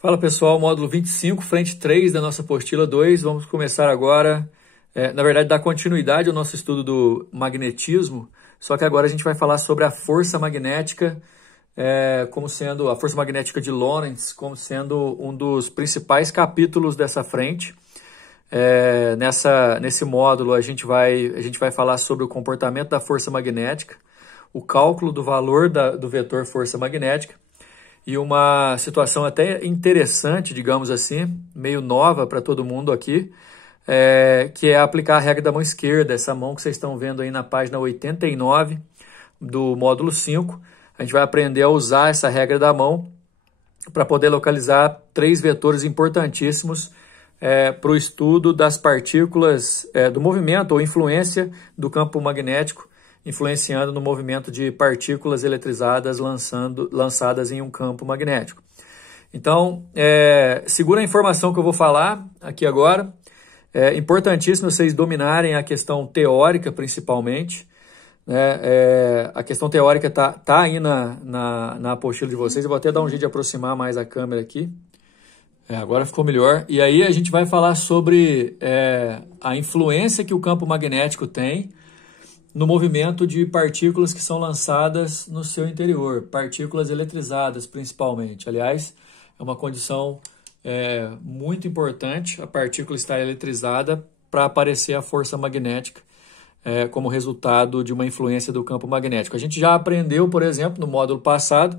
Fala pessoal, módulo 25, frente 3 da nossa apostila 2. Vamos começar agora, na verdade, dar continuidade ao nosso estudo do magnetismo, só que agora a gente vai falar sobre a força magnética, como sendo a força magnética de Lorentz, como sendo um dos principais capítulos dessa frente. Nesse módulo a gente vai falar sobre o comportamento da força magnética, o cálculo do valor do vetor força magnética, e uma situação até interessante, digamos assim, meio nova para todo mundo aqui, que é aplicar a regra da mão esquerda, essa mão que vocês estão vendo aí na página 89 do módulo 5. A gente vai aprender a usar essa regra da mão para poder localizar três vetores importantíssimos para o estudo das partículas, do movimento ou influência do campo magnético, influenciando no movimento de partículas eletrizadas lançadas em um campo magnético. Então, segura a informação que eu vou falar aqui agora. É importantíssimo vocês dominarem a questão teórica, principalmente. A questão teórica está aí na apostila de vocês. Eu vou até dar um jeito de aproximar mais a câmera aqui. Agora ficou melhor. E aí a gente vai falar sobre a influência que o campo magnético tem no movimento de partículas que são lançadas no seu interior, partículas eletrizadas principalmente. Aliás, é uma condição muito importante a partícula estar eletrizada para aparecer a força magnética como resultado de uma influência do campo magnético. A gente já aprendeu, por exemplo, no módulo passado,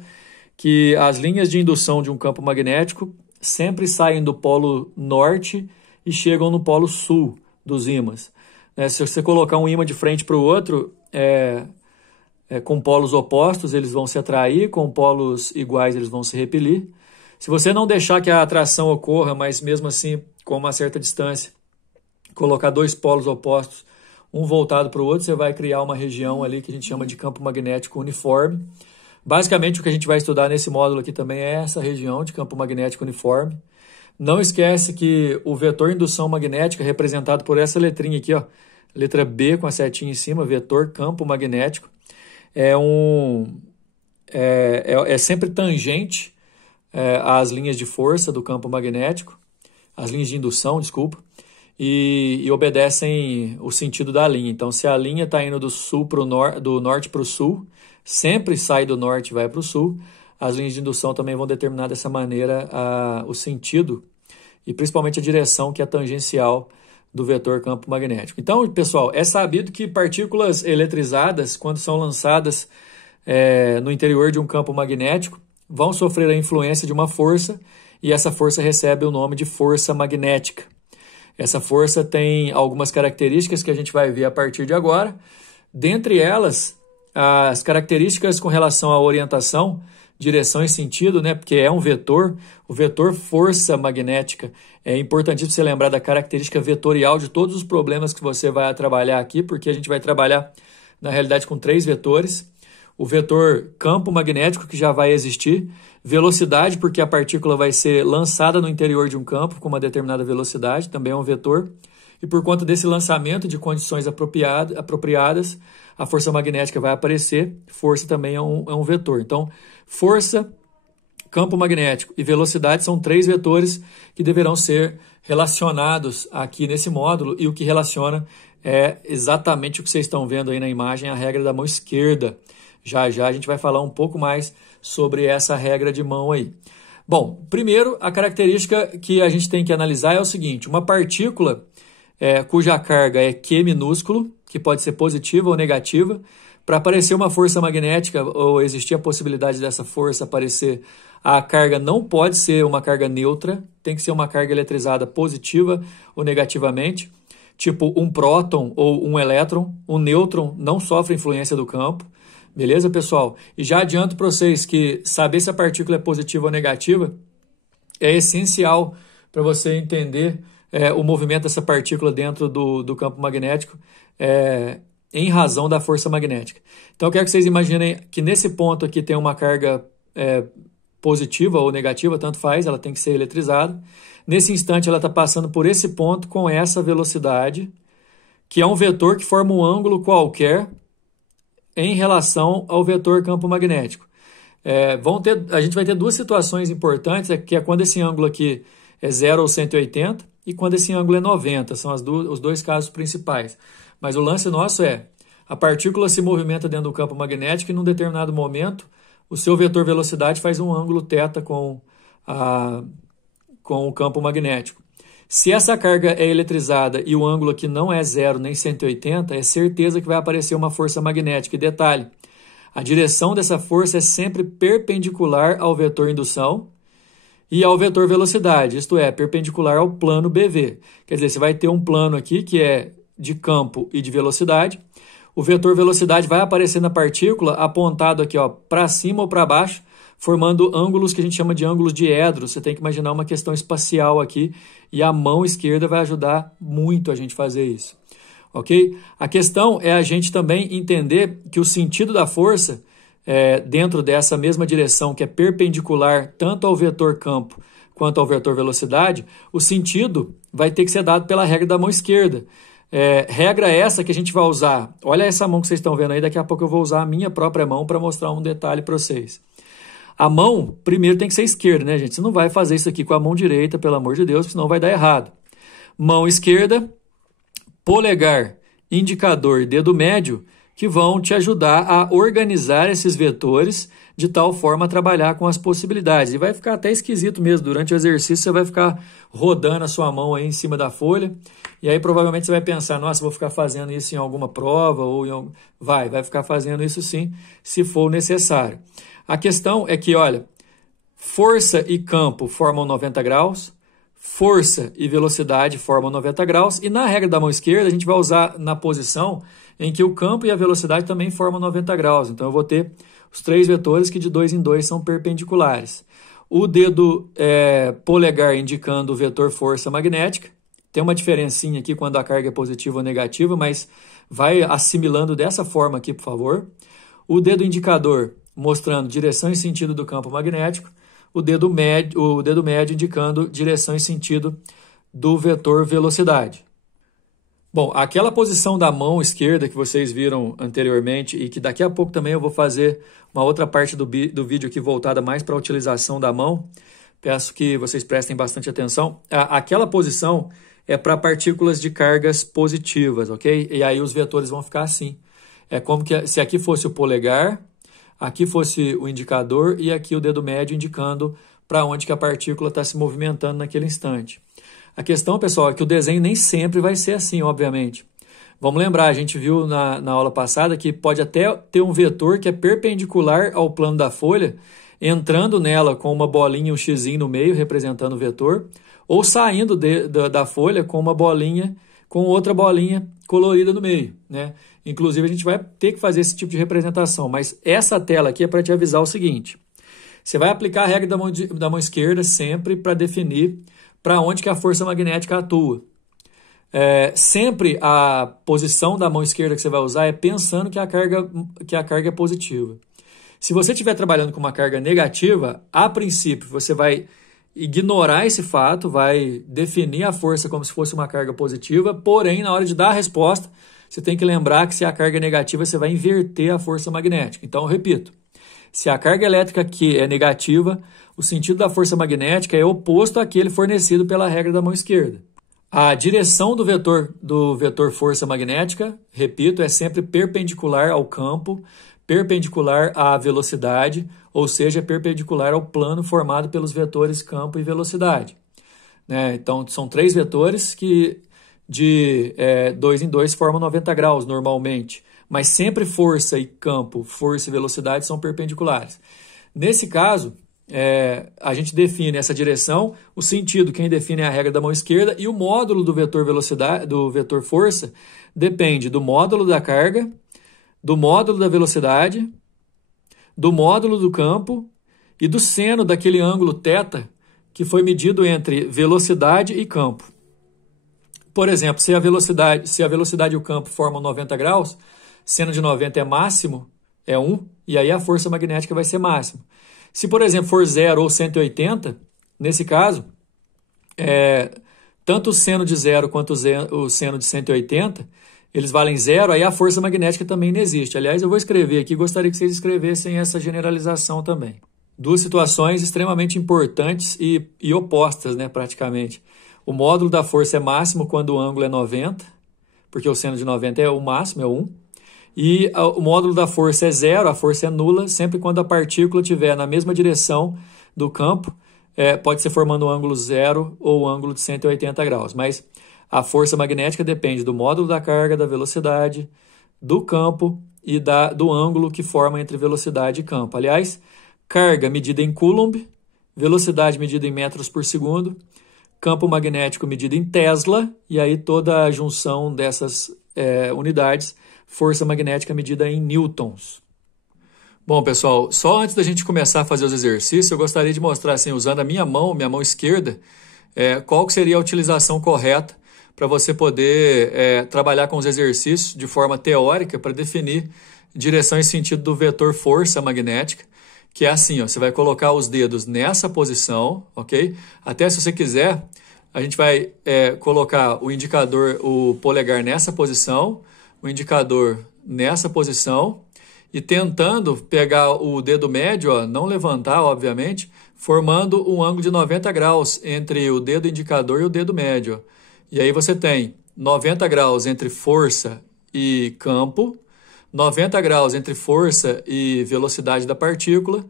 que as linhas de indução de um campo magnético sempre saem do polo norte e chegam no polo sul dos ímãs. Se você colocar um ímã de frente para o outro, com polos opostos, eles vão se atrair, com polos iguais, eles vão se repelir. Se você não deixar que a atração ocorra, mas mesmo assim, com uma certa distância, colocar dois polos opostos, um voltado para o outro, você vai criar uma região ali que a gente chama de campo magnético uniforme. Basicamente, o que a gente vai estudar nesse módulo aqui também é essa região de campo magnético uniforme. Não esquece que o vetor indução magnética, representado por essa letrinha aqui, ó, letra B com a setinha em cima, vetor campo magnético, é sempre tangente às linhas de força do campo magnético, as linhas de indução, desculpa, e obedecem o sentido da linha. Então, se a linha está indo do norte para o sul, sempre sai do norte e vai para o sul, as linhas de indução também vão determinar dessa maneira o sentido e principalmente a direção que é tangencial do vetor campo magnético. Então, pessoal, é sabido que partículas eletrizadas, quando são lançadas no interior de um campo magnético, vão sofrer a influência de uma força e essa força recebe o nome de força magnética. Essa força tem algumas características que a gente vai ver a partir de agora. Dentre elas, as características com relação à orientação, direção e sentido, porque é um vetor, o vetor força magnética. É importantíssimo você lembrar da característica vetorial de todos os problemas que você vai trabalhar aqui, porque a gente vai trabalhar, na realidade, com três vetores. O vetor campo magnético, que já vai existir, velocidade, porque a partícula vai ser lançada no interior de um campo com uma determinada velocidade, também é um vetor. E por conta desse lançamento de condições apropriadas, a força magnética vai aparecer, força também é um vetor. Então, força, campo magnético e velocidade são três vetores que deverão ser relacionados aqui nesse módulo, e o que relaciona é exatamente o que vocês estão vendo aí na imagem, a regra da mão esquerda. Já já a gente vai falar um pouco mais sobre essa regra de mão aí. Bom, primeiro, a característica que a gente tem que analisar é o seguinte: uma partícula cuja carga é Q minúsculo, que pode ser positiva ou negativa, para aparecer uma força magnética ou existir a possibilidade dessa força aparecer, a carga não pode ser uma carga neutra, tem que ser uma carga eletrizada positiva ou negativamente, tipo um próton ou um elétron. Um nêutron não sofre influência do campo. Beleza, pessoal? E já adianto para vocês que saber se a partícula é positiva ou negativa é essencial para você entender o movimento dessa partícula dentro do campo magnético em razão da força magnética. Então, eu quero que vocês imaginem que nesse ponto aqui tem uma carga positiva ou negativa, tanto faz, ela tem que ser eletrizada. Nesse instante, ela está passando por esse ponto com essa velocidade, que é um vetor que forma um ângulo qualquer em relação ao vetor campo magnético. a gente vai ter duas situações importantes, que é quando esse ângulo aqui é 0 ou 180 e quando esse ângulo é 90, são os dois casos principais. Mas o lance nosso a partícula se movimenta dentro do campo magnético e num determinado momento o seu vetor velocidade faz um ângulo θ com o campo magnético. Se essa carga é eletrizada e o ângulo aqui não é 0 nem 180, é certeza que vai aparecer uma força magnética. E detalhe, a direção dessa força é sempre perpendicular ao vetor indução e ao vetor velocidade, isto é, perpendicular ao plano BV. Quer dizer, você vai ter um plano aqui que é de campo e de velocidade. O vetor velocidade vai aparecer na partícula apontado aqui para cima ou para baixo, formando ângulos que a gente chama de ângulos diedros. Você tem que imaginar uma questão espacial aqui e a mão esquerda vai ajudar muito a gente fazer isso. Ok? A questão é a gente também entender que o sentido da força dentro dessa mesma direção, que é perpendicular tanto ao vetor campo quanto ao vetor velocidade, o sentido vai ter que ser dado pela regra da mão esquerda. Regra essa que a gente vai usar. Olha essa mão que vocês estão vendo aí, daqui a pouco eu vou usar a minha própria mão para mostrar um detalhe para vocês. A mão, primeiro, tem que ser esquerda, né, gente? Você não vai fazer isso aqui com a mão direita, pelo amor de Deus, senão vai dar errado. Mão esquerda, polegar, indicador e dedo médio, que vão te ajudar a organizar esses vetores de tal forma a trabalhar com as possibilidades. E vai ficar até esquisito mesmo. Durante o exercício, você vai ficar rodando a sua mão aí em cima da folha. E aí, provavelmente, você vai pensar, nossa, vou ficar fazendo isso em alguma prova. Vai ficar fazendo isso sim, se for necessário. A questão é que, olha, força e campo formam 90 graus, força e velocidade formam 90 graus, e na regra da mão esquerda a gente vai usar na posição em que o campo e a velocidade também formam 90 graus. Então eu vou ter os três vetores que de 2 em 2 são perpendiculares. O dedo polegar indicando o vetor força magnética. Tem uma diferencinha aqui quando a carga é positiva ou negativa, mas vai assimilando dessa forma aqui, por favor. O dedo indicador mostrando direção e sentido do campo magnético, o dedo médio indicando direção e sentido do vetor velocidade. Bom, aquela posição da mão esquerda que vocês viram anteriormente e que daqui a pouco também eu vou fazer uma outra parte do vídeo aqui voltada mais para a utilização da mão, peço que vocês prestem bastante atenção. Aquela posição é para partículas de cargas positivas, ok? E aí os vetores vão ficar assim. É como que se aqui fosse o polegar, aqui fosse o indicador e aqui o dedo médio indicando para onde que a partícula está se movimentando naquele instante. A questão, pessoal, é que o desenho nem sempre vai ser assim, obviamente. Vamos lembrar, a gente viu na aula passada que pode até ter um vetor que é perpendicular ao plano da folha, entrando nela com uma bolinha, um xizinho no meio, representando o vetor, ou saindo da folha com uma bolinha, com outra bolinha colorida no meio, né? Inclusive, a gente vai ter que fazer esse tipo de representação, mas essa tela aqui é para te avisar o seguinte. Você vai aplicar a regra da mão esquerda sempre para definir para onde que a força magnética atua. Sempre a posição da mão esquerda que você vai usar é pensando que a carga é positiva. Se você estiver trabalhando com uma carga negativa, a princípio você vai ignorar esse fato, vai definir a força como se fosse uma carga positiva, porém, na hora de dar a resposta, você tem que lembrar que se a carga é negativa, você vai inverter a força magnética. Então, eu repito, se a carga elétrica aqui é negativa, o sentido da força magnética é oposto àquele fornecido pela regra da mão esquerda. A direção do vetor força magnética, repito, é sempre perpendicular ao campo, perpendicular à velocidade, ou seja, perpendicular ao plano formado pelos vetores campo e velocidade. Né? Então, são três vetores que de 2 em 2 formam 90 graus normalmente, mas sempre força e campo, força e velocidade são perpendiculares. Nesse caso, a gente define essa direção, o sentido, quem define é a regra da mão esquerda, e o módulo do vetor velocidade, do vetor força, depende do módulo da carga, do módulo da velocidade, do módulo do campo e do seno daquele ângulo θ que foi medido entre velocidade e campo. Por exemplo, se a velocidade e o campo formam 90 graus, seno de 90 é máximo, é 1, e aí a força magnética vai ser máxima. Se, por exemplo, for 0 ou 180, nesse caso, tanto o seno de 0 quanto o seno de 180, eles valem zero, aí a força magnética também não existe. Aliás, eu vou escrever aqui, gostaria que vocês escrevessem essa generalização também. Duas situações extremamente importantes e opostas, né, praticamente. O módulo da força é máximo quando o ângulo é 90, porque o seno de 90 é o máximo, é 1. E o módulo da força é zero, a força é nula, sempre quando a partícula estiver na mesma direção do campo, pode ser formando um ângulo zero ou um ângulo de 180 graus. Mas a força magnética depende do módulo da carga, da velocidade, do campo e do ângulo que forma entre velocidade e campo. Aliás, carga medida em Coulomb, velocidade medida em metros por segundo, campo magnético medido em Tesla, e aí toda a junção dessas unidades, força magnética medida em newtons. Bom, pessoal, só antes da gente começar a fazer os exercícios, eu gostaria de mostrar, assim, usando a minha mão esquerda, qual que seria a utilização correta para você poder trabalhar com os exercícios de forma teórica para definir direção e sentido do vetor força magnética, que é assim, ó, você vai colocar os dedos nessa posição, ok? Até se você quiser, a gente vai colocar o indicador, o polegar nessa posição, o indicador nessa posição, e tentando pegar o dedo médio, ó, não levantar, obviamente, formando um ângulo de 90 graus entre o dedo indicador e o dedo médio. E aí você tem 90 graus entre força e campo, 90 graus entre força e velocidade da partícula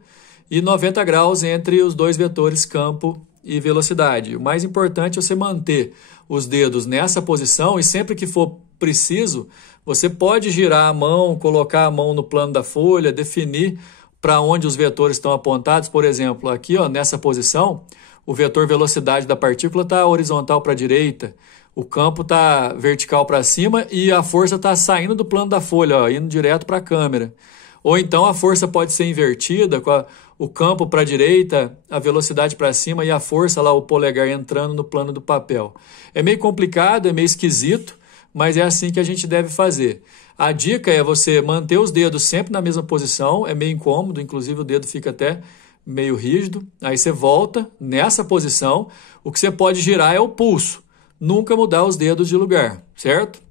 e 90 graus entre os dois vetores campo e velocidade. O mais importante é você manter os dedos nessa posição e sempre que for preciso, você pode girar a mão, colocar a mão no plano da folha, definir para onde os vetores estão apontados. Por exemplo, aqui, ó, nessa posição, o vetor velocidade da partícula está horizontal para a direita, o campo está vertical para cima e a força está saindo do plano da folha, ó, indo direto para a câmera. Ou então a força pode ser invertida, com o campo para a direita, a velocidade para cima e a força, lá o polegar, entrando no plano do papel. É meio complicado, é meio esquisito, mas é assim que a gente deve fazer. A dica é você manter os dedos sempre na mesma posição, é meio incômodo, inclusive o dedo fica até meio rígido. Aí você volta nessa posição, o que você pode girar é o pulso, nunca mudar os dedos de lugar, certo?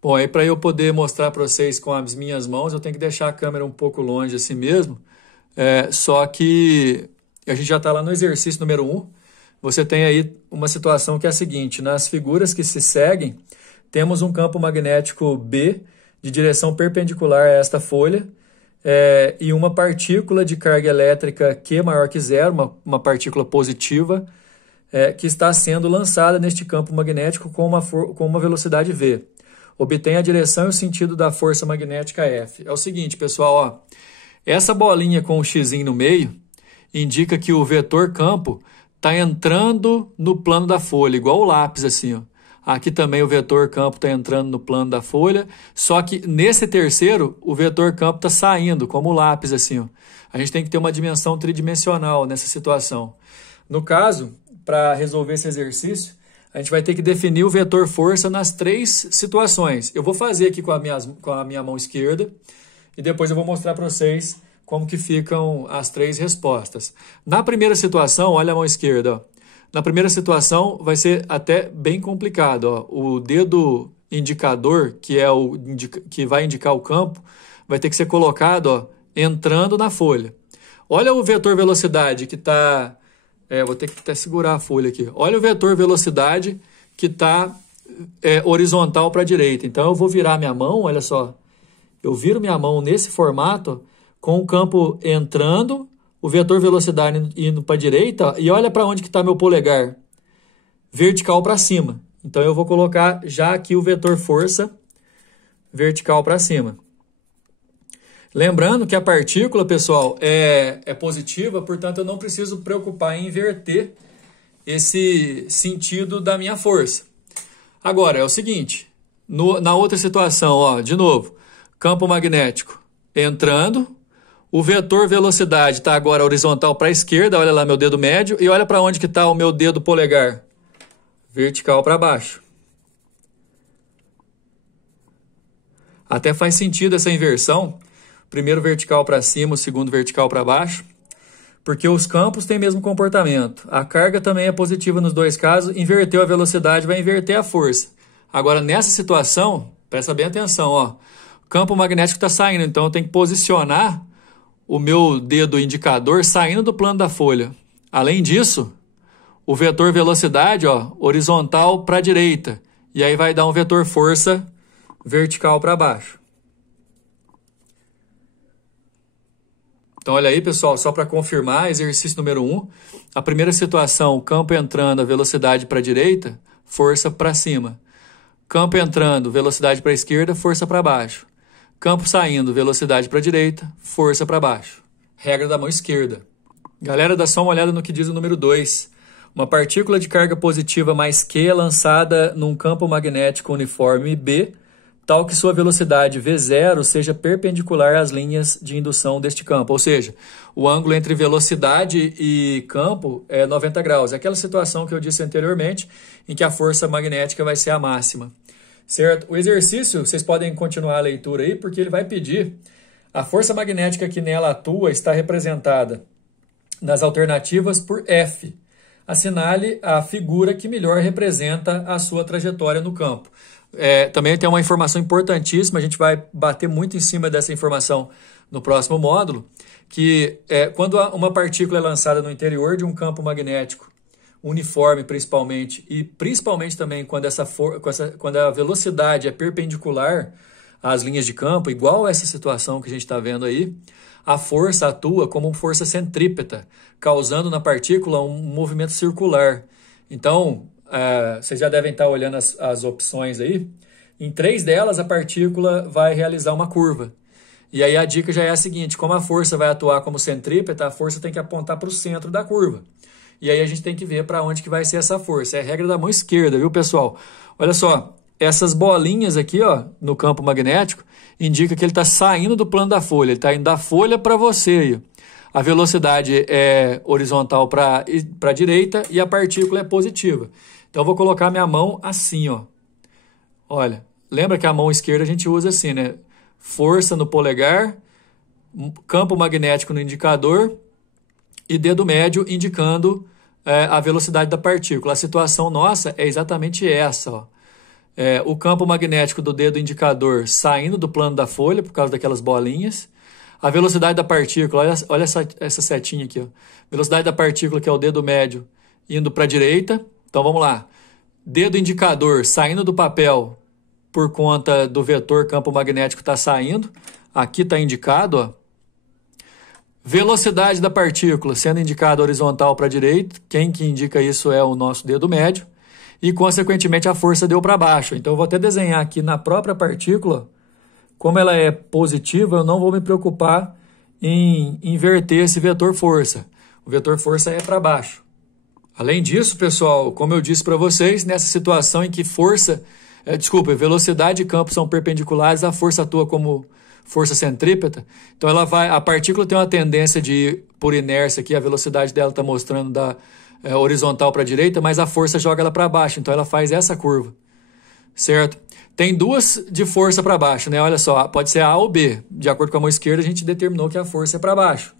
Bom, aí para eu poder mostrar para vocês com as minhas mãos, eu tenho que deixar a câmera um pouco longe assim mesmo, só que a gente já está lá no exercício número 1, você tem aí uma situação que é a seguinte, nas figuras que se seguem, temos um campo magnético B de direção perpendicular a esta folha e uma partícula de carga elétrica Q maior que zero, uma partícula positiva, que está sendo lançada neste campo magnético com uma velocidade V. Obtém a direção e o sentido da força magnética F. É o seguinte, pessoal, ó, essa bolinha com o xizinho no meio indica que o vetor campo está entrando no plano da folha, igual o lápis assim, ó. Aqui também o vetor campo está entrando no plano da folha, só que nesse terceiro o vetor campo está saindo, como o lápis assim, ó. A gente tem que ter uma dimensão tridimensional nessa situação. No caso, para resolver esse exercício, a gente vai ter que definir o vetor força nas 3 situações. Eu vou fazer aqui com a minha mão esquerda e depois eu vou mostrar para vocês como que ficam as 3 respostas. Na primeira situação, olha a mão esquerda, ó. Na primeira situação vai ser até bem complicado, ó. O dedo indicador, que é que vai indicar o campo, vai ter que ser colocado, ó, entrando na folha. Olha o vetor velocidade que está... vou ter que até segurar a folha aqui. Olha o vetor velocidade que está horizontal para a direita. Então eu vou virar minha mão, olha só. Eu viro minha mão nesse formato, com o campo entrando, o vetor velocidade indo para a direita, e olha para onde que está meu polegar. Vertical para cima. Então eu vou colocar já aqui o vetor força vertical para cima. Lembrando que a partícula, pessoal, é positiva, portanto eu não preciso preocupar em inverter esse sentido da minha força. Agora, é o seguinte, na outra situação, ó, de novo, campo magnético entrando, o vetor velocidade está agora horizontal para a esquerda, olha lá meu dedo médio, e olha para onde que está o meu dedo polegar, vertical para baixo. Até faz sentido essa inversão, primeiro vertical para cima, o segundo vertical para baixo, porque os campos têm o mesmo comportamento. A carga também é positiva nos dois casos, inverteu a velocidade, vai inverter a força. Agora, nessa situação, Presta bem atenção, ó. O campo magnético está saindo, então eu tenho que posicionar o meu dedo indicador saindo do plano da folha. Além disso, o vetor velocidade, ó, horizontal para a direita. E aí vai dar um vetor força vertical para baixo. Então, olha aí, pessoal, só para confirmar, exercício número 1. A primeira situação, campo entrando, a velocidade para a direita, força para cima. Campo entrando, velocidade para a esquerda, força para baixo. Campo saindo, velocidade para a direita, força para baixo. Regra da mão esquerda. Galera, dá só uma olhada no que diz o número 2. Uma partícula de carga positiva mais Q é lançada num campo magnético uniforme B, tal que sua velocidade V0 seja perpendicular às linhas de indução deste campo. Ou seja, o ângulo entre velocidade e campo é 90 graus. É aquela situação que eu disse anteriormente, em que a força magnética vai ser a máxima. Certo? O exercício, vocês podem continuar a leitura aí, porque ele vai pedir a força magnética que nela atua está representada nas alternativas por F. Assinale a figura que melhor representa a sua trajetória no campo. Também tem uma informação importantíssima, a gente vai bater muito em cima dessa informação no próximo módulo, que quando uma partícula é lançada no interior de um campo magnético, uniforme principalmente, e principalmente também quando a velocidade é perpendicular às linhas de campo, igual essa situação que a gente está vendo aí, a força atua como força centrípeta, causando na partícula um movimento circular. Então, vocês já devem estar olhando as opções aí. Em 3 delas, a partícula vai realizar uma curva. E aí a dica já é a seguinte, como a força vai atuar como centrípeta, a força tem que apontar para o centro da curva. E aí a gente tem que ver para onde que vai ser essa força. É a regra da mão esquerda, viu, pessoal? Olha só, essas bolinhas aqui, ó, no campo magnético, indica que ele está saindo do plano da folha. Ele está indo da folha para você aí. A velocidade é horizontal para a direita e a partícula é positiva. Então, eu vou colocar minha mão assim, ó. Olha, lembra que a mão esquerda a gente usa assim, né? Força no polegar, campo magnético no indicador e dedo médio indicando a velocidade da partícula. A situação nossa é exatamente essa, ó. O campo magnético do dedo indicador saindo do plano da folha por causa daquelas bolinhas. A velocidade da partícula, olha essa setinha aqui, ó. Velocidade da partícula, que é o dedo médio, indo para a direita. Então, vamos lá. Dedo indicador saindo do papel por conta do vetor campo magnético está saindo. Aqui está indicado, ó. Velocidade da partícula sendo indicada horizontal para a direita. Quem que indica isso é o nosso dedo médio. E, consequentemente, a força deu para baixo. Então, eu vou até desenhar aqui na própria partícula. Como ela é positiva, eu não vou me preocupar em inverter esse vetor força. O vetor força é para baixo. Além disso, pessoal, como eu disse para vocês, nessa situação em que velocidade e campo são perpendiculares, a força atua como força centrípeta. Então a partícula tem uma tendência de ir por inércia aqui, a velocidade dela está mostrando da horizontal para a direita, mas a força joga ela para baixo, então ela faz essa curva, certo? Tem duas de força para baixo, né? Olha só, pode ser A ou B. De acordo com a mão esquerda, a gente determinou que a força é para baixo.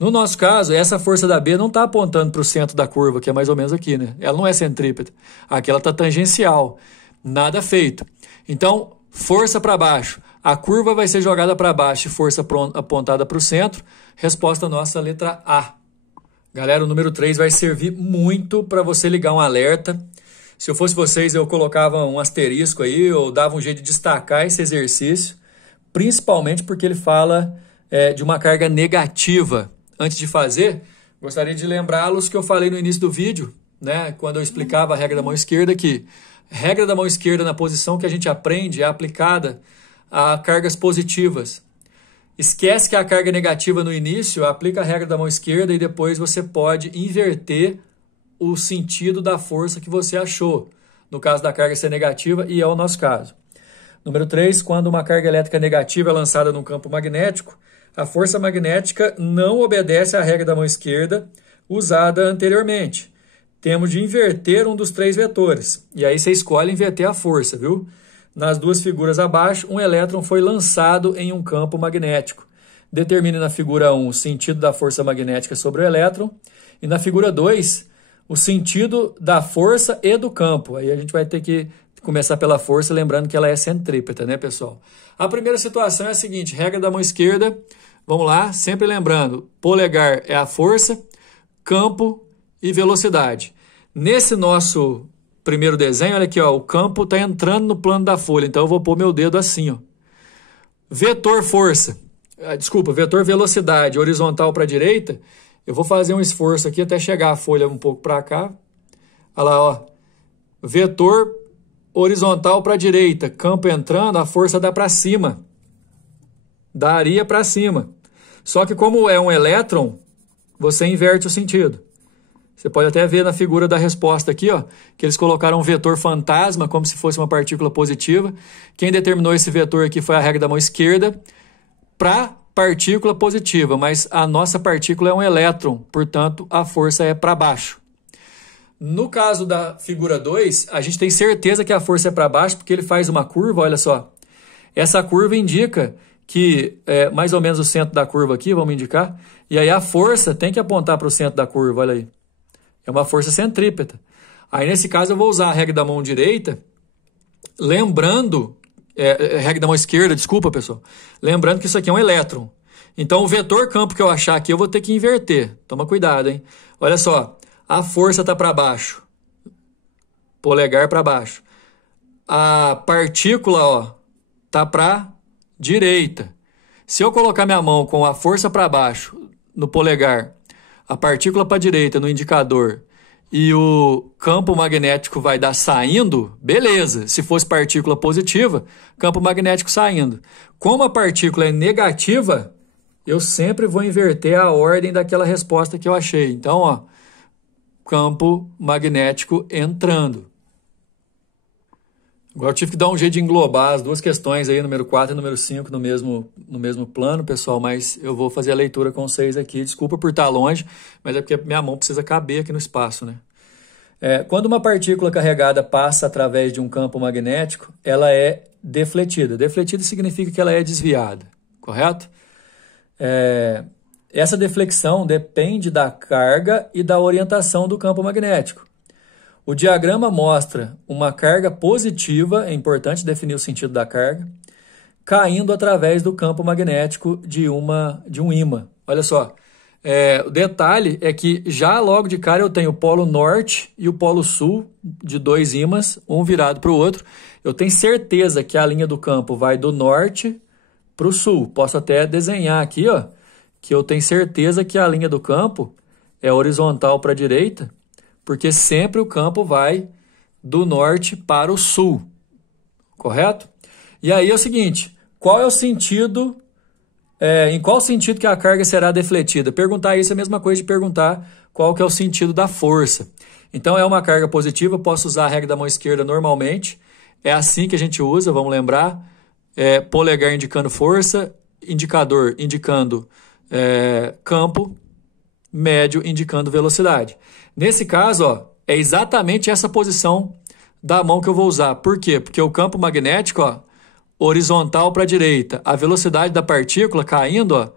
No nosso caso, essa força da B não está apontando para o centro da curva, que é mais ou menos aqui, né? Ela não é centrípeta. Aqui ela está tangencial. Nada feito. Então, força para baixo. A curva vai ser jogada para baixo e força apontada para o centro. Resposta nossa, letra A. Galera, o número 3 vai servir muito para você ligar um alerta. Se eu fosse vocês, eu colocava um asterisco aí, ou dava um jeito de destacar esse exercício, principalmente porque ele fala de uma carga negativa. Antes de fazer, gostaria de lembrá-los que eu falei no início do vídeo, né, quando eu explicava a regra da mão esquerda, que a regra da mão esquerda, na posição que a gente aprende, é aplicada a cargas positivas. Esquece que a carga negativa no início, aplica a regra da mão esquerda e depois você pode inverter o sentido da força que você achou, no caso da carga ser negativa, e é o nosso caso. Número 3, quando uma carga elétrica negativa é lançada num campo magnético, a força magnética não obedece à regra da mão esquerda usada anteriormente. Temos de inverter um dos 3 vetores, e aí você escolhe inverter a força, viu? Nas 2 figuras abaixo, um elétron foi lançado em um campo magnético. Determine na figura 1 o sentido da força magnética sobre o elétron, e na figura 2, o sentido da força e do campo. Aí a gente vai ter que começar pela força, lembrando que ela é centrípeta, né, pessoal? A primeira situação é a seguinte, regra da mão esquerda, vamos lá, sempre lembrando, polegar é a força, campo e velocidade. Nesse nosso primeiro desenho, olha aqui, ó, o campo está entrando no plano da folha, então eu vou pôr meu dedo assim, ó. Vetor força, vetor velocidade, horizontal para a direita, eu vou fazer um esforço aqui até chegar a folha um pouco para cá. Olha lá, ó. Vetor horizontal para a direita, campo entrando, a força dá para cima. Daria para cima. Só que como é um elétron, você inverte o sentido. Você pode até ver na figura da resposta aqui, ó, que eles colocaram um vetor fantasma, como se fosse uma partícula positiva. Quem determinou esse vetor aqui foi a regra da mão esquerda para partícula positiva, mas a nossa partícula é um elétron, portanto, a força é para baixo. No caso da figura 2, a gente tem certeza que a força é para baixo, porque ele faz uma curva, olha só. Essa curva indica que é mais ou menos o centro da curva aqui, vamos indicar, e aí a força tem que apontar para o centro da curva, olha aí. É uma força centrípeta. Aí, nesse caso, eu vou usar a regra da mão direita, lembrando, regra da mão esquerda, desculpa, pessoal, lembrando que isso aqui é um elétron. Então, o vetor campo que eu achar aqui, eu vou ter que inverter. Toma cuidado, hein? Olha só, a força está para baixo, polegar para baixo. A partícula, ó, está para direita. Se eu colocar minha mão com a força para baixo no polegar, a partícula para a direita no indicador e o campo magnético vai dar saindo, beleza. Se fosse partícula positiva, campo magnético saindo. Como a partícula é negativa, eu sempre vou inverter a ordem daquela resposta que eu achei. Então, ó, campo magnético entrando. Agora eu tive que dar um jeito de englobar as duas questões aí, número 4 e número 5, no mesmo plano, pessoal, mas eu vou fazer a leitura com vocês aqui. Desculpa por estar longe, mas é porque minha mão precisa caber aqui no espaço, né? Quando uma partícula carregada passa através de um campo magnético, ela é defletida. Defletida significa que ela é desviada, correto? Essa deflexão depende da carga e da orientação do campo magnético. O diagrama mostra uma carga positiva, é importante definir o sentido da carga, caindo através do campo magnético de um ímã. Olha só, o detalhe é que já logo de cara eu tenho o polo norte e o polo sul de dois ímãs, um virado para o outro. Eu tenho certeza que a linha do campo vai do norte para o sul. Posso até desenhar aqui, ó, que eu tenho certeza que a linha do campo é horizontal para a direita, porque sempre o campo vai do norte para o sul, correto? E aí é o seguinte, qual é o sentido, em qual sentido que a carga será defletida? Perguntar isso é a mesma coisa de perguntar qual que é o sentido da força. Então é uma carga positiva, posso usar a regra da mão esquerda normalmente, é assim que a gente usa, vamos lembrar, polegar indicando força, indicador indicando campo, médio indicando velocidade. Nesse caso, ó, é exatamente essa posição da mão que eu vou usar. Por quê? Porque o campo magnético, ó, horizontal para a direita, a velocidade da partícula caindo, ó,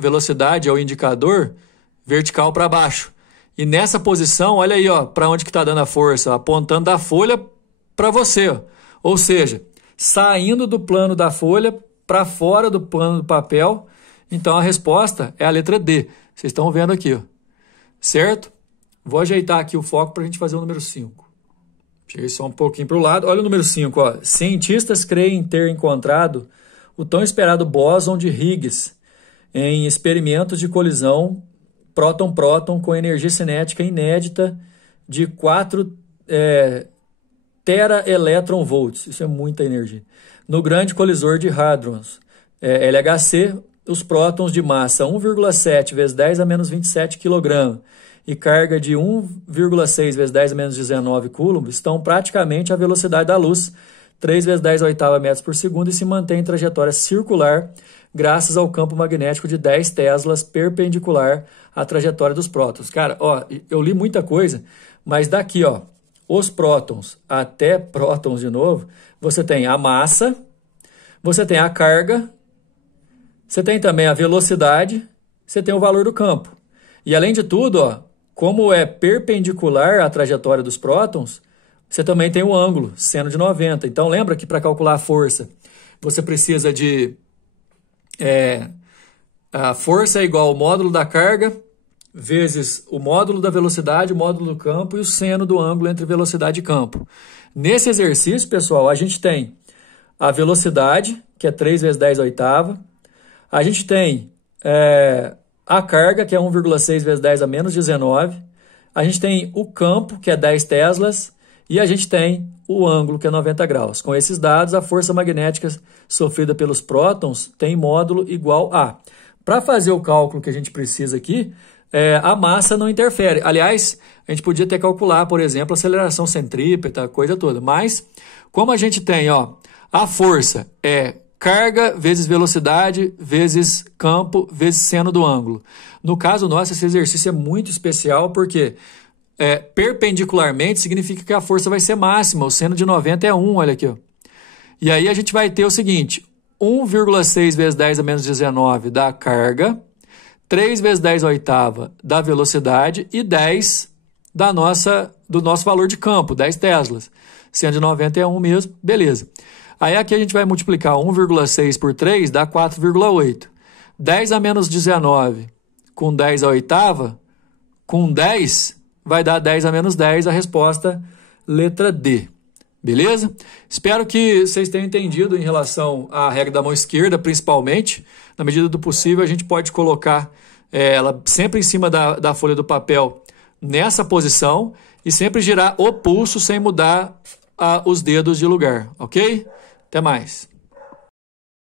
velocidade é o indicador, vertical para baixo. E nessa posição, olha aí, ó, para onde que está dando a força, ó, apontando da folha para você. Ó. Ou seja, saindo do plano da folha para fora do plano do papel. Então a resposta é a letra D. Vocês estão vendo aqui, ó. Certo? Vou ajeitar aqui o foco para a gente fazer o número 5. Cheguei só um pouquinho para o lado. Olha o número 5. Ó. Cientistas creem ter encontrado o tão esperado bóson de Higgs em experimentos de colisão próton-próton com energia cinética inédita de 4 teraelectronvolts. Isso é muita energia. No grande colisor de hadrons, LHC, os prótons de massa 1,7 vezes 10 a menos 27 kg e carga de 1,6 vezes 10 a menos 19 coulomb estão praticamente à velocidade da luz, 3 vezes 10 a oitava metros por segundo, e se mantêm em trajetória circular graças ao campo magnético de 10 teslas perpendicular à trajetória dos prótons. Cara, ó, eu li muita coisa, mas daqui, ó, os prótons até prótons de novo, você tem a massa, você tem a carga, você tem também a velocidade, você tem o valor do campo. E além de tudo, ó, como é perpendicular à trajetória dos prótons, você também tem o ângulo, seno de 90. Então, lembra que para calcular a força, você precisa de... a força é igual ao módulo da carga vezes o módulo da velocidade, o módulo do campo e o seno do ângulo entre velocidade e campo. Nesse exercício, pessoal, a gente tem a velocidade, que é 3 vezes 10 à oitava. A gente tem a carga, que é 1,6 vezes 10 a menos 19. A gente tem o campo, que é 10 teslas. E a gente tem o ângulo, que é 90 graus. Com esses dados, a força magnética sofrida pelos prótons tem módulo igual a... Para fazer o cálculo que a gente precisa aqui, a massa não interfere. Aliás, a gente podia até calcular, por exemplo, a aceleração centrípeta, a coisa toda. Mas, como a gente tem, a força é carga vezes velocidade vezes campo vezes seno do ângulo. No caso nosso, esse exercício é muito especial porque perpendicularmente significa que a força vai ser máxima. O seno de 90 é 1, olha aqui. E aí a gente vai ter o seguinte, 1,6 vezes 10 a menos 19 da carga, 3 vezes 10 à oitava da velocidade e 10 do nosso valor de campo, 10 teslas. Seno de 90 é 1 mesmo, beleza. Aí aqui a gente vai multiplicar 1,6 por 3, dá 4,8. 10 a menos 19 com 10 à oitava, com 10 vai dar 10 a menos 10, a resposta letra D. Beleza? Espero que vocês tenham entendido em relação à regra da mão esquerda, principalmente. Na medida do possível, a gente pode colocar ela sempre em cima da folha do papel nessa posição e sempre girar o pulso sem mudar os dedos de lugar, ok? Até mais.